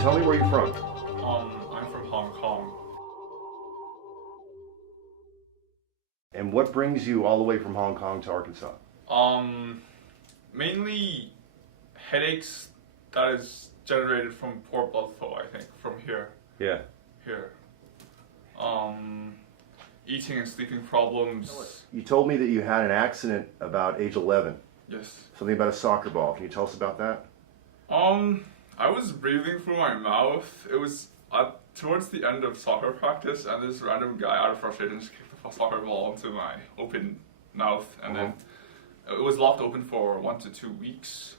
tell me where you're from. I'm from Hong Kong. And what brings you all the way from Hong Kong to Arkansas? Mainly headaches that is generated from poor blood flow, I think, from here. Yeah. Here. Eating and sleeping problems. You told me that you had an accident about age 11. Yes. Something about a soccer ball. Can you tell us about that? I was breathing through my mouth. It was towards the end of soccer practice, and this random guy, out of frustration, just kicked the soccer ball into my open mouth, and then it was locked open for 1 to 2 weeks.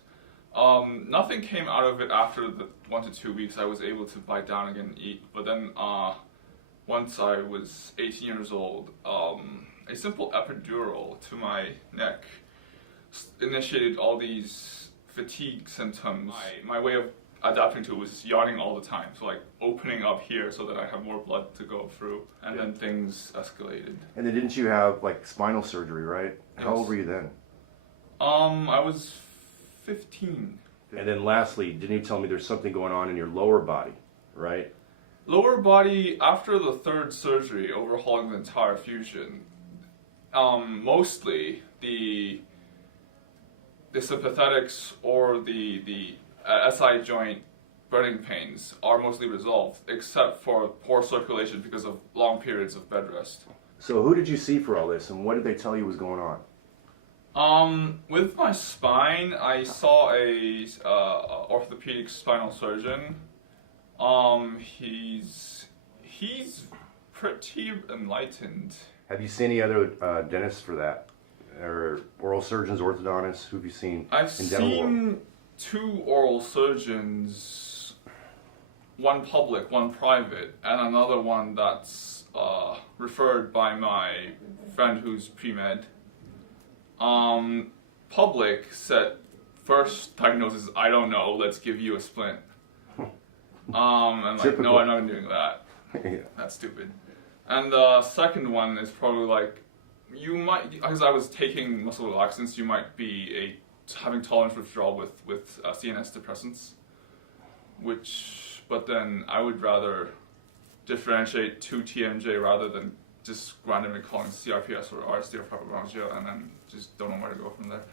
Nothing came out of it after the 1 to 2 weeks. I was able to bite down again and eat, but then once I was 18 years old, a simple epidural to my neck initiated all these fatigue symptoms. My way of adapting to it was yawning all the time, so like opening up here so that I have more blood to go through, and then things escalated. And then didn't you have like spinal surgery, right? Yes. How old were you then? I was 15. And then lastly, didn't you tell me there's something going on in your lower body, right? Lower body, after the third surgery, overhauling the entire fusion, mostly the sympathetics or the SI joint burning pains are mostly resolved, except for poor circulation because of long periods of bed rest. So who did you see for all this, and what did they tell you was going on? With my spine, I saw a orthopedic spinal surgeon. He's pretty enlightened. Have you seen any other dentists for that? Or oral surgeons, orthodontists? Who have you seen I've in dental world? seen 2 oral surgeons, one public, one private, and another one that's referred by my friend who's pre-med. Public said, first diagnosis, I don't know, let's give you a splint. I'm like, no, I'm not doing that. Yeah. That's stupid. And the second one is probably like, you might, because I was taking muscle relaxants, you might be having tolerance withdrawal with CNS depressants, but then I would rather differentiate to TMJ rather than just randomly calling CRPS or RSD or fibromyalgia and then just don't know where to go from there.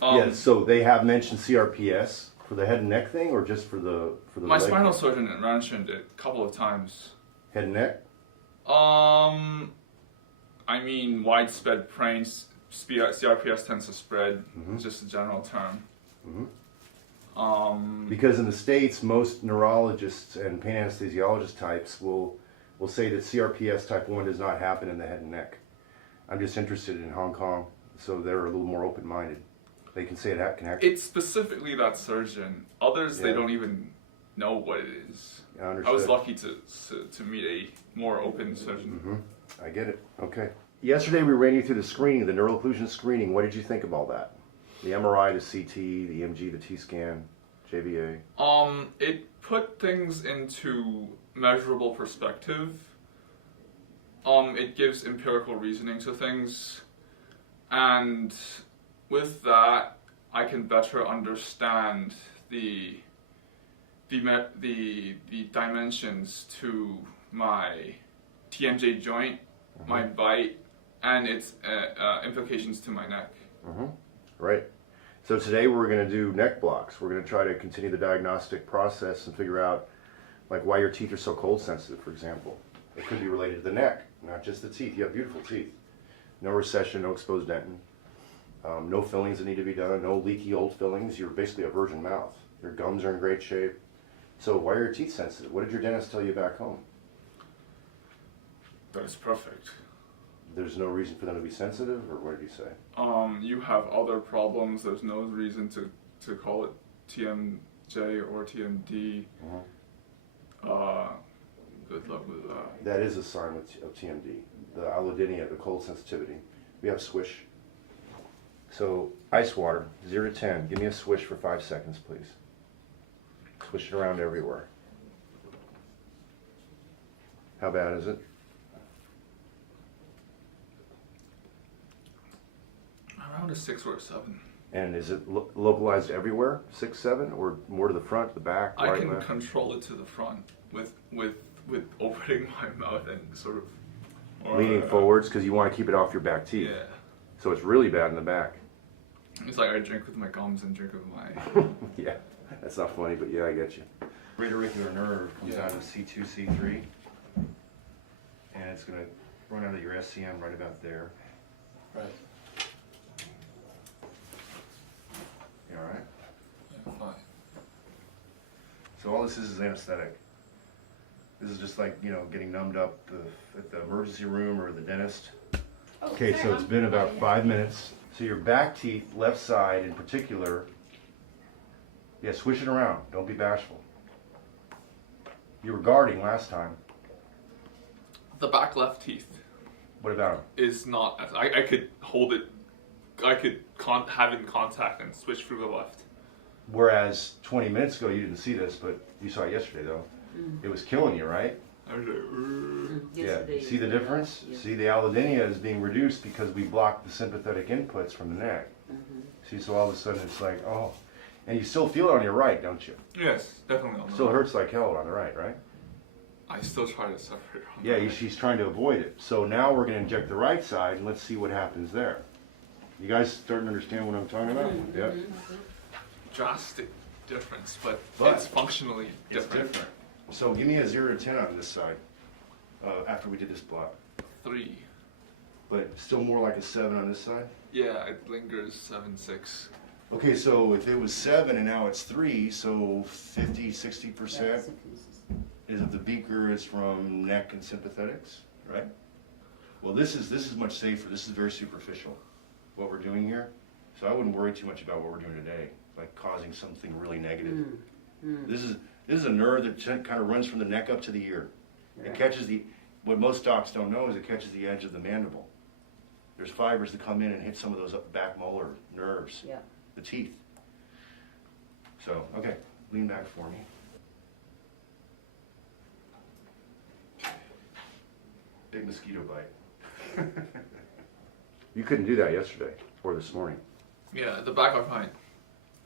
Yeah, so they have mentioned CRPS for the head and neck thing, or just for the My leg spinal thing? surgeon mentioned it a couple of times. Head and neck? I mean, widespread pains, CRPS tends to spread, Mm-hmm. it's just a general term. Mm-hmm. Because in the States, most neurologists and pain anesthesiologist types will say that CRPS type 1 does not happen in the head and neck. I'm just interested in Hong Kong, so they're a little more open-minded. They can say it can happen. It's specifically that surgeon. Others, they don't even know what it is. I understood. I was lucky to meet a more open surgeon. Mm-hmm. I get it. Okay. Yesterday we ran you through the screening, the neural occlusion screening. What did you think of all that? The MRI, the CT, the EMG, the T-scan, JVA. It put things into measurable perspective. It gives empirical reasoning to things, and with that, I can better understand the dimensions to my TMJ joint, my bite, and its implications to my neck. Right. So today we're going to do neck blocks. We're going to try to continue the diagnostic process and figure out like why your teeth are so cold sensitive, for example. It could be related to the neck, not just the teeth. You have beautiful teeth. No recession, no exposed dentin. No fillings that need to be done, no leaky old fillings. You're basically a virgin mouth. Your gums are in great shape. So why are your teeth sensitive? What did your dentist tell you back home? That is perfect. There's no reason for them to be sensitive, or what did he say? You have other problems. There's no reason to call it TMJ or TMD. Good luck with that. That is a sign of TMD. The allodynia, the cold sensitivity. We have swish. So ice water, 0 to 10. Give me a swish for 5 seconds, please. Swish it around everywhere. How bad is it? Around a 6 or a 7. And is it localized everywhere, 6, 7, or more to the front, the back, I right, can left? control it to the front with opening my mouth and sort of Leaning forwards because you want to keep it off your back teeth. Yeah. So it's really bad in the back. It's like I drink with my gums and drink with my. Yeah, that's not funny, but yeah, I get you. Radiauricular nerve comes Yeah. out of C2, C3, and it's going to run out of your SCM right about there. Right. You all right? Yeah, fine. So all this is anesthetic. This is just like, you know, getting numbed up at the emergency room or the dentist. Okay, so it's been about 5 minutes. So your back teeth, left side in particular, yeah, swish it around. Don't be bashful. You were guarding last time. The back left teeth What about them? is not. I could hold it. I could have it in contact and switch through the left. Whereas 20 minutes ago, you didn't see this, but you saw it yesterday, though. It was killing you, right? I was like, Yeah. See the difference? Yeah. See, the allodynia is being reduced because we block the sympathetic inputs from the neck. See, so all of a sudden it's like, oh. And you still feel it on your right, don't you? yes, definitely on the Still right. hurts like hell on the right, right? I still try to separate on the Yeah, right. she's trying to avoid it. So now we're going to inject the right side, and let's see what happens there. You guys starting to understand what I'm talking about? Yeah. Drastic difference, but But it's functionally It's different. different. So give me a 0 to 10 on this side after we did this block. 3. But still more like a 7 on this side? Yeah, it lingers 7, 6. Okay, so if it was 7 and now it's 3, so 50, 60% is of the beaker is from neck and sympathetics, right? Well, this is much safer. This is very superficial, what we're doing here. So I wouldn't worry too much about what we're doing today, like causing something really negative. This is a nerve that kind of runs from the neck up to the ear. It catches what most docs don't know is it catches the edge of the mandible. There's fibers that come in and hit some of those back molar nerves, Yeah. the teeth. So, okay, lean back for me. Big mosquito bite. You couldn't do that yesterday or this morning. Yeah, the back are fine.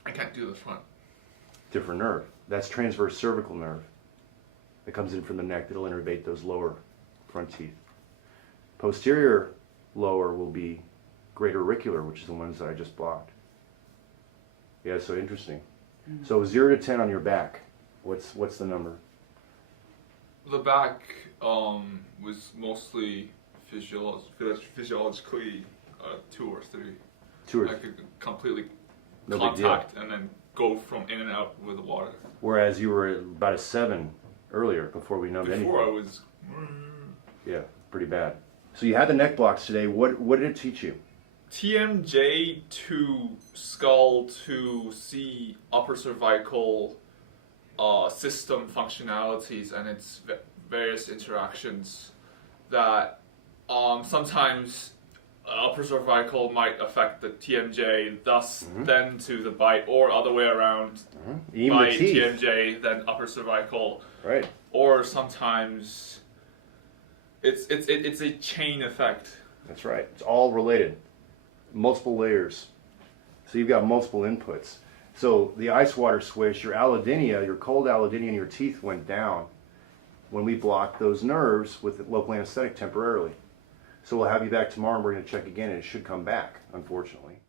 I can't do the front. Different nerve. That's transverse cervical nerve. It comes in from the neck. It'll innervate those lower front teeth. Posterior lower will be greater auricular, which is the ones that I just blocked. Yeah, so interesting. So 0 to 10 on your back. What's the number? The back was mostly physiologically 2 or 3. 2 or I could completely No big deal. contact and then go from in and out with the water. Whereas you were about a 7 earlier before we numbed anything. Before I was Yeah, pretty bad. So you had the neck blocks today. What did it teach you? TMJ to skull to see upper cervical system functionalities and its various interactions that sometimes upper cervical might affect the TMJ, thus then to the bite, or other way around, Even the bite teeth. TMJ, then upper cervical, Right. or sometimes it's a chain effect. That's right. It's all related. Multiple layers. So you've got multiple inputs. So the ice water swish, your allodynia, your cold allodynia in your teeth went down when we blocked those nerves with local anesthetic temporarily. So we'll have you back tomorrow and we're going to check again and it should come back, unfortunately.